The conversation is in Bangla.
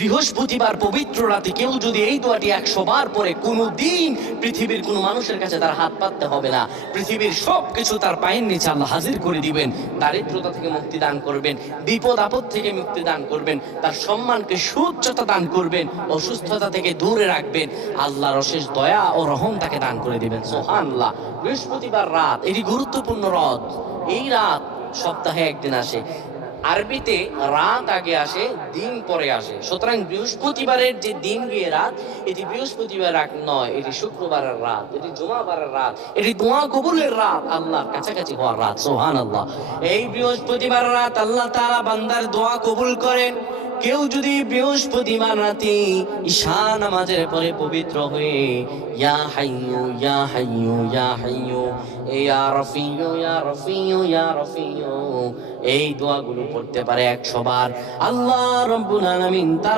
বৃহস্পতিবার পবিত্র রাতে কেউ যদি এই দোয়াটি 100 বার পরে, কোনোদিন পৃথিবীর কোনো মানুষের কাছে তার হাত পাততে হবে না। পৃথিবীর সবকিছু তার পায়ের নিচে আল্লাহ হাজির করে দিবেন। দারিদ্রতা থেকে মুক্তি দান করবেন, বিপদ আপদ থেকে মুক্তি দান করবেন, তার সম্মানকে সুউচ্চতা দান করবেন, অসুস্থতা থেকে দূরে রাখবেন। আল্লাহর অশেষ দয়া ও রহম তাকে দান করে দিবেন। সুবহানাল্লাহ। বৃহস্পতিবার রাত এটি গুরুত্বপূর্ণ রাত। এই রাত সপ্তাহে একদিন আসে। আরবিতে রাত আগে আসে, দিন পরে আসে। সুতরাং বৃহস্পতিবারের যে দিন গিয়ে রাত, এটি বৃহস্পতিবার রাত নয়, এটি শুক্রবারের রাত, এটি জুমাবারের রাত, এটি দোয়া কবুলের রাত, আল্লাহর কাছাকাছি হওয়ার রাত। সুবহানাল্লাহ। এই বৃহস্পতিবার রাত আল্লাহ তাআলা বান্দার দোয়া কবুল করেন। কেউ যদি বৃহস্পতিবার রাতে ঈশা নামাজের পরে পবিত্র হয়ে ইয়া হাইয়ু ইয়া হাইয়ু ইয়া হাইয়ু ইয়া রাফিয়ু ইয়া রাফিয়ু ইয়া রাফিয়ু এই দোয়াগুলো পড়তে পারে 100 বার, আল্লাহ রাব্বুল আলামিন তার